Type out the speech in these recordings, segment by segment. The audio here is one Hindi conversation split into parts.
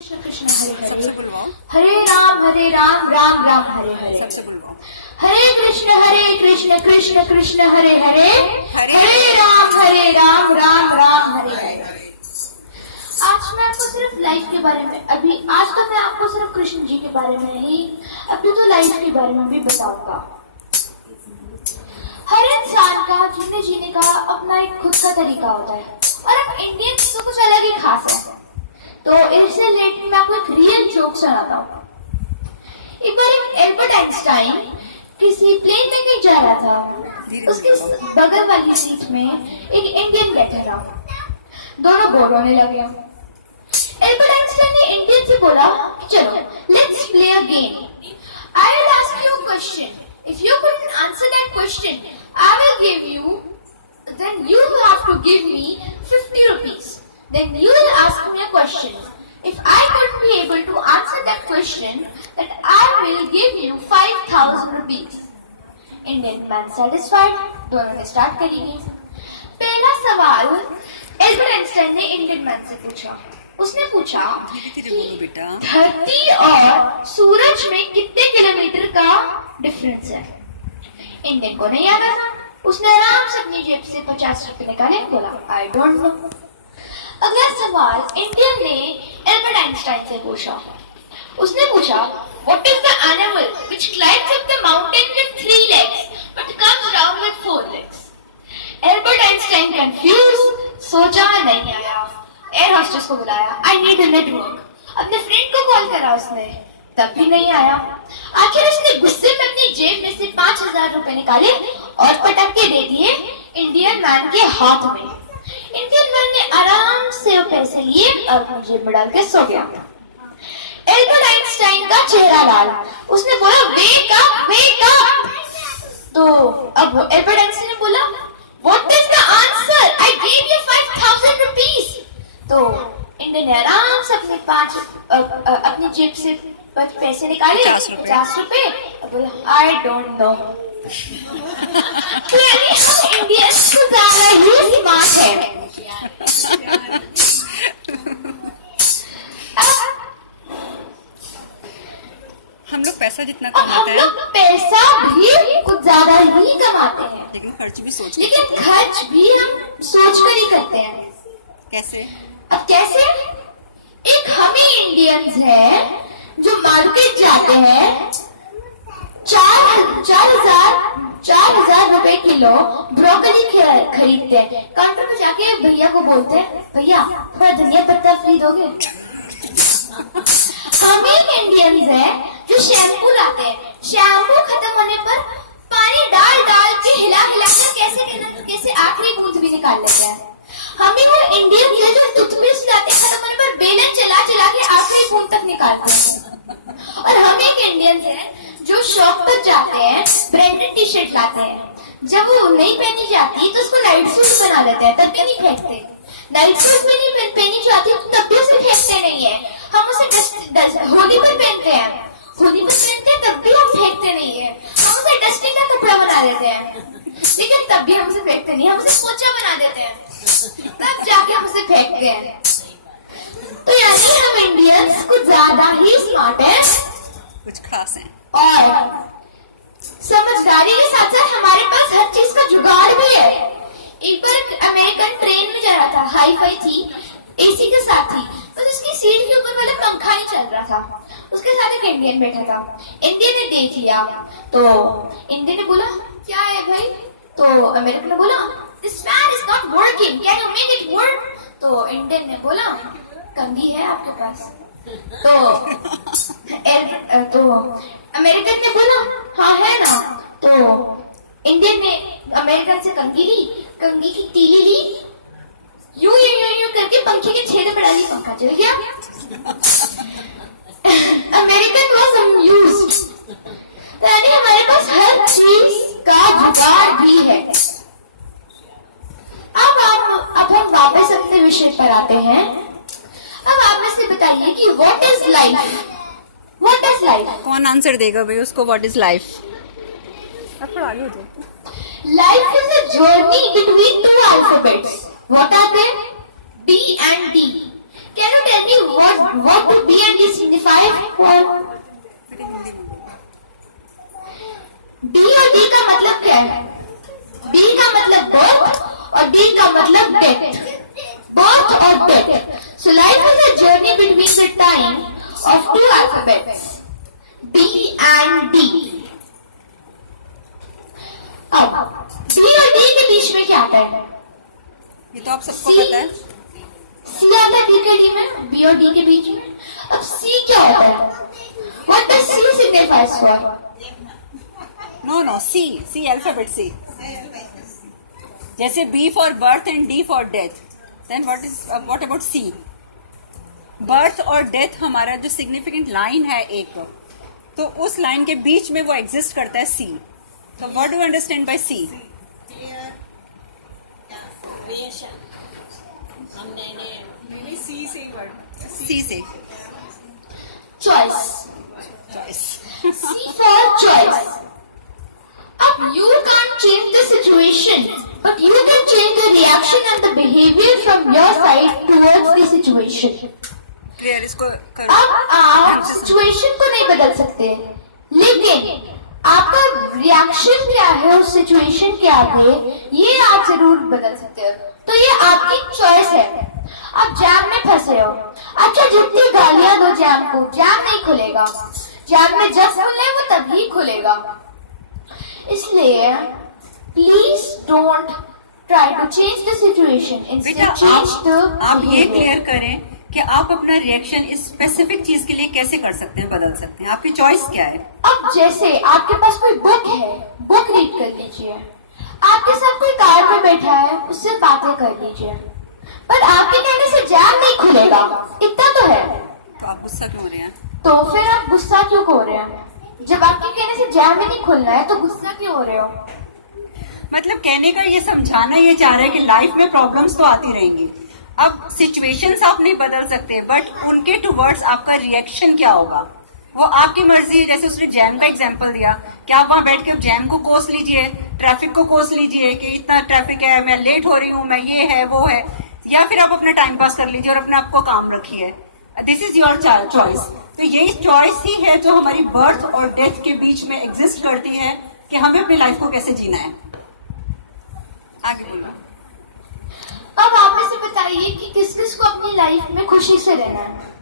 कृष्ण कृष्ण हरे हरे हरे राम राम राम हरे हरे हरे कृष्ण कृष्ण कृष्ण हरे हरे हरे राम राम हरे हरे। आज मैं आपको सिर्फ लाइफ के बारे में आज तो मैं आपको सिर्फ कृष्ण जी के बारे में ही अभी तो लाइफ के बारे में भी बताऊंगा। हर इंसान का जीने का अपना एक खुद का तरीका होता है और अब इंडियंस तो कुछ अलग ही खास है। तो इससे रिलेटेड मैं आपको एक रियल जोक सुनाता हूँ। एक बार एक एल्बर्ट आइंस्टाइन किसी प्लेन में नहीं जा रहा था। उसके बगल वाली सीट में एक इंडियन बैठा रहा। दोनों बोर होने लगे। एल्बर्ट आइंस्टाइन ने इंडियन से बोला, चलो let's play a game. I will ask you a question. If you couldn't answer that question, I will give you, then you have to give me 50 rupees. Then you will ask me a question. If I couldn't be able to answer that question, then I will give you 5,000 rupees. Indian man satisfied. दोनों ने स्टार्ट करेंगे। पहला सवाल एल्बर्ट आइंस्टाइन ने इंडियन मैन से पूछा। उसने पूछा कि धरती और सूरज में कितने किलोमीटर का डिफरेंस है। इंडियन को नहीं आता था। उसने आराम से अपनी जेब से 50 रुपए निकाले, बोला आई डोंट नो। अगला सवाल इंडियन ने एल्बर्ट आइंस्टाइन से पूछा। उसने पूछा what is the animal which climbs up the mountain with 3 legs but comes down with 4 legs। Albert Einstein confuse, सोचा नहीं आया। एयर होस्टेस को बुलाया, आई नीड अ नेटवर्क। अपने फ्रेंड को कॉल करा उसने, तब भी नहीं आया। आखिर उसने गुस्से में अपनी जेब में से 5,000 रुपए निकाले और पटक के दे दिए इंडियन मैन के हाथ में। इंडियन मैन ने आराम से वो पैसे लिए और अपनी जेब में डाल के सो गया। एल्बर्ट आइंस्टाइन का चेहरा लाल। उसने बोला वेक अप वेक अप। तो अब एल्बर्ट आइंस्टाइन ने बोला what is the answer, I gave you 5,000 rupees. तो इंडियन ने आराम से अपनी जेब से पैसे निकाले 50 रुपए और बोला आई डोंट नो। इंडियंस तो ज्यादा ही स्मार्ट है। हम लोग पैसा जितना कमाते हैं, हम लोग पैसा भी कुछ ज्यादा ही कमाते हैं, लेकिन खर्च भी हम सोच कर ही करते हैं। कैसे? अब कैसे? एक हम ही इंडियंस है जो मार्केट जाते हैं, 4,000 रुपए किलो ब्रोकली खरीदते हैं। काउंटर पे जाके भैया को बोलते हैं भैया थोड़ा धनिया पत्ता फ्री दोगे। हम ही इंडियंस हैं जो शैम्पू लाते हैं, शैम्पू खत्म होने पर पानी डाल के हिला कर कैसे आखिरी बूंद भी निकाल लेते हैं। हम ही वो इंडियंस हैं जो टूथपेस्ट लाते हैं, खत्म होने पर बेलन चला के आखिरी बूंद तक निकालते हैं। और हम एक इंडियंस हैं जो शॉप पर जाते हैं, ब्रांडेड टी शर्ट लाते हैं, जब वो नहीं पहनी जाती तो उसको नाइट सूट बना लेते हैं, तब भी नहीं फेंकते। नाइट सूट में नहीं पहनी जाती तब भी उसे फेंकते नहीं है। हम उसे होली पर पहनते हैं, तब भी हम फेंकते नहीं है। हम उसे डस्टिंग का कपड़ा बना देते हैं, लेकिन तब भी हम उसे फेंकते नहीं, हम उसे पोछा बना देते हैं, तब जाके हम उसे फेंकते हैं। तो यानी हम इंडियंस कुछ ज्यादा ही स्मार्ट है, कुछ खास है और समझदारी के साथ साथ हमारे पास हर चीज का जुगाड़ भी है। एक बार अमेरिकन ट्रेन में जा रहा था, हाई फाई थी, एसी के साथ थी, तो उसकी सीट के ऊपर वाला पंखा नहीं चल रहा था। उसके साथ एक इंडियन बैठा था। इंडियन ने देख लिया तो इंडियन ने बोला क्या है भाई? तो अमेरिकन ने बोला this fan is not working, can you make it work? तो इंडियन ने बोला कंघी है आपके पास? तो अमेरिकन ने बोला हाँ है ना। तो इंडियन ने अमेरिकन से कंघी ली, कंघी की तीली ली, यूं करके पंखे के छेद में डाली, पंखा चल गया। American was amused. यानी हमारे पास हर चीज का जुगाड़ भी है। अब हम वापस अपने विषय पर आते हैं। अब आप में से बताइए कि what is life? What is life? कौन आंसर देगा भाई उसको? What is life? अब थोड़ा आगे हो जाओ। Life is a journey between two alphabets. What are they? B and D. Can you tell me what do B B और डी का मतलब क्या है? बी का मतलब बर्थ और डी का मतलब death. Birth or death. So life is a journey between the time of two alphabets, B and D. अब B और D के बीच में क्या आता है? ये तो आप सबको पता है. C आता है B के D में, B और D के बीच में. अब C क्या होता है? What does C signifies for? No C alphabet C. जैसे B for birth and D for death. Then what about C? Birth और डेथ हमारा जो सिग्निफिकेंट लाइन है एक, तो उस लाइन के बीच में वो एग्जिस्ट करता है C. तो what do you understand by C? C से Choice. Choice. C for choice. Up, you can't change the situation, but you can change the reaction and the behavior from your side towards the situation. Clear इसको कर. अब आप सिचुएशन को नहीं बदल सकते, लेकिन आपका रिएक्शन क्या है उस सिचुएशन के आगे, ये आप जरूर बदल सकते हो. तो ये आपकी चॉइस है. आप जैम में फंसे हो, अच्छा जितनी गालियां दो जैम को, जैम नहीं खुलेगा. जैम में जब खुले वो तभी खुलेगा. इसलिए please don't try to change the situation, instead बेटा चेंज द. आप ये क्लियर करें कि आप अपना रिएक्शन इस स्पेसिफिक चीज के लिए कैसे कर सकते हैं, बदल सकते हैं. आपकी चॉइस क्या है? अब जैसे आपके पास कोई बुक है, बुक रीड कर लीजिए. आपके साथ कोई कार पे बैठा है, उससे बातें कर लीजिए. पर आपके कहने से जैम नहीं खुलेगा, इतना तो है. तो आप गुस्सा क्यों हो रहे हैं? तो फिर आप गुस्सा क्यों हो रहे हैं? जब आपके कहने से जैम ही नहीं खुलना है तो गुस्सा क्यों हो रहे हो? मतलब कहने का ये समझाना ये चाह रहे हैं कि लाइफ में प्रॉब्लम्स तो आती रहेंगी. अब सिचुएशंस आप नहीं बदल सकते, बट उनके टुवर्ड्स आपका रिएक्शन क्या होगा वो आपकी मर्जी है. जैसे उसने जैम का एग्जांपल दिया कि आप वहां बैठ के जैम को कोस लीजिए, ट्रैफिक को कोस लीजिए कि इतना ट्रैफिक है, मैं लेट हो रही हूँ, मैं ये है वो है, या फिर आप अपना टाइम पास कर लीजिए और अपने आप को काम रखिए. This is your choice. तो यही चॉइस ही है जो हमारी बर्थ और डेथ के बीच में एग्जिस्ट करती है कि हमें अपनी लाइफ को कैसे जीना है. आगे बोलो. अब आप में से बताइए कि किस किस को अपनी लाइफ में खुशी से रहना है?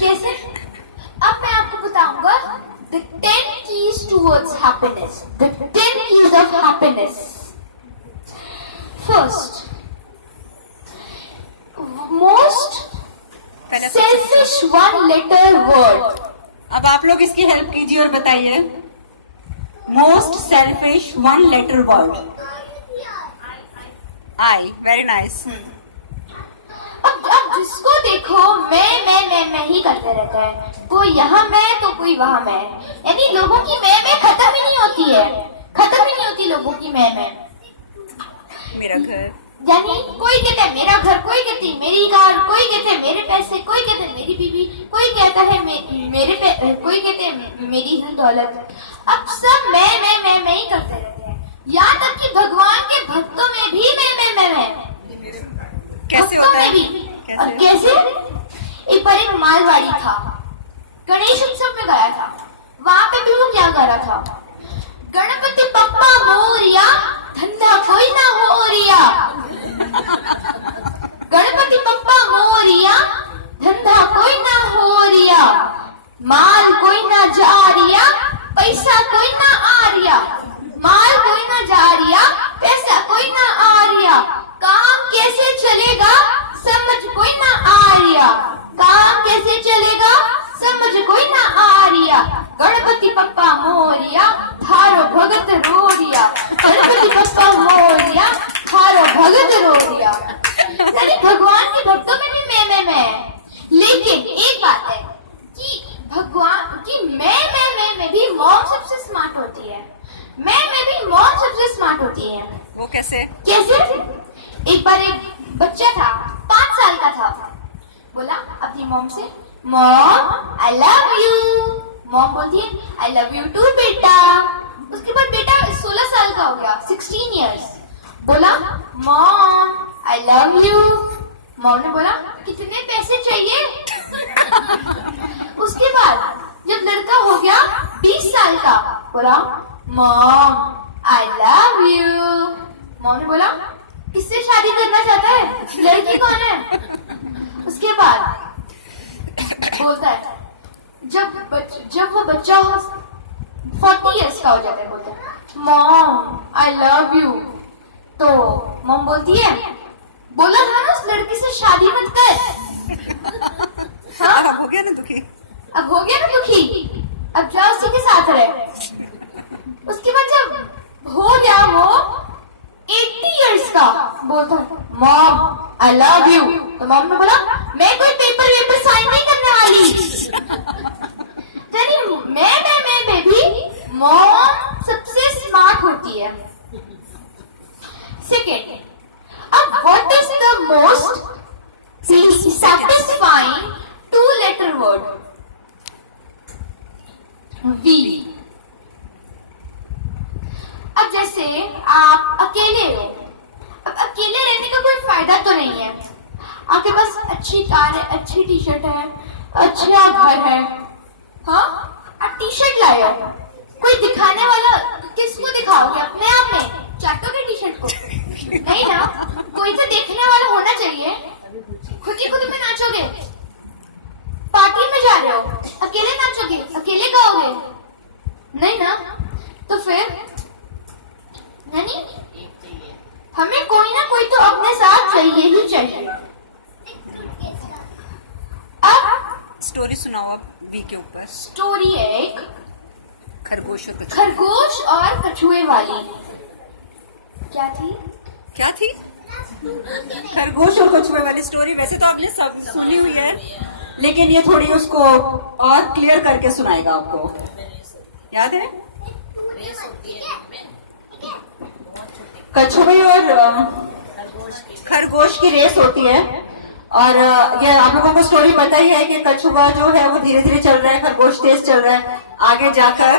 कैसे? अब मैं आपको बताऊंगा the 10 keys towards happiness. The 10 keys of happiness. First, most selfish one-letter word. अब आप लोग इसकी हेल्प कीजिए और बताइए. Most selfish one letter word. I. Very nice. अब जिसको देखो मैं ही करते रहता है. कोई यहाँ मैं तो कोई वहाँ मैं. यानी लोगों की मैं खत्म ही नहीं होती है. खत्म ही नहीं होती लोगों की मैं. मेरा घर. यानी कोई कहता है मेरा घर, कोई कहती है मेरी कार, कोई कहते हैं मेरे पैसे, कोई कहते हैं मेरी बीवी, कोई कहता है कोई कहते हैं मेरी धन दौलत. अब सब मैं ही करते रहते हैं. यहाँ तक कि भगवान के भक्तों में भी मैं. कैसे भक्तों होता में है? भी. और कैसे? एक बार एक मालवाड़ी था, गणेश उत्सव में गया था. वहां पे भी वो क्या कर रहा था? गणपति पप्पा मोरिया, धंधा कोई ना हो रिया. गणपति पप्पा मोरिया, धंधा कोई ना हो रिया. माल कोई ना जा रिया, पैसा कोई ना आ रिया. माल कोई ना जा रिया, पैसा कोई ना आ रिया. काम कैसे चलेगा समझ कोई ना आ रिया. काम कैसे चलेगा समझ कोई ना आ रिया. गणपति पप्पा मोरिया, थारो भगत रोरिया. गणपति पप्पा मोरिया, थारो भगत रोरिया. यानी भगवान के भक्तों में भी मैं. लेकिन एक बात है कि भगवान की मैं भी मॉम सबसे स्मार्ट होती है. मैं भी मॉम सबसे स्मार्ट होती है. वो कैसे? एक बार एक बच्चा था, 5 साल का था. बोला अपनी मॉम से, mom I love you. Mom बोलती है आई लव यू टू बेटा. उसके बाद बेटा 16 साल का हो गया, 16 इयर्स. बोला mom I love you. Mom ने बोला कितने पैसे चाहिए? उसके बाद जब लड़का हो गया 20 साल का, बोला mom I love you. Mom ने बोला किससे शादी करना चाहता है, लड़की कौन है? उसके बाद बोलता है जब वो बच्चा 40 इयर्स का हो जाता है, बोलता है मॉम आई लव यू। तो मॉम बोलती है बोला था ना उस लड़की से शादी मत कर। हाँ अब हो गया ना दुखी। अब हो गया ना दुखी, अब जाओ उसी के साथ रहे। उसके बाद जब हो गया वो 80 इयर्स का, बोलता है मॉम आई लव यू। तो मॉम ने बोला मैं कोई पेपर साइन नहीं करने वाली। तेरी मैं बेबी, मॉम सबसे स्मार्ट होती है। सेकेंड, अब what is the most satisfying 2-letter word? We. अब जैसे आप अकेले हो, अब अकेले रहने का कोई फायदा तो नहीं है। आपके पास अच्छी कार है, अच्छी टी शर्ट है, अच्छा घर है, हाँ आप टी शर्ट लाए हो, कोई दिखाने वाला किसको दिखाओगे? अपने आप में चाटोगे टी शर्ट को? नहीं ना, कोई तो देखने वाला होना चाहिए। खुद ही खुद में नाचोगे? पार्टी में जा रहे हो, अकेले नाचोगे, अकेले गाओगे? नहीं ना, तो फिर नहीं, हमें कोई ना कोई तो अपने साथ चाहिए ही चाहिए। अब स्टोरी सुनाओ आप वी के ऊपर। स्टोरी है एक खरगोश और कछुए वाली। क्या थी? खरगोश और कछुए वाली स्टोरी। वैसे तो आपने सब सुनी हुई है, लेकिन ये थोड़ी उसको और क्लियर करके सुनाएगा आपको। याद है? कछुए और खरगोश की रेस होती है, और ये आप लोगों को स्टोरी पता ही है कि कछुआ जो है वो धीरे धीरे चल रहा है, खरगोश तेज चल रहा है। आगे जाकर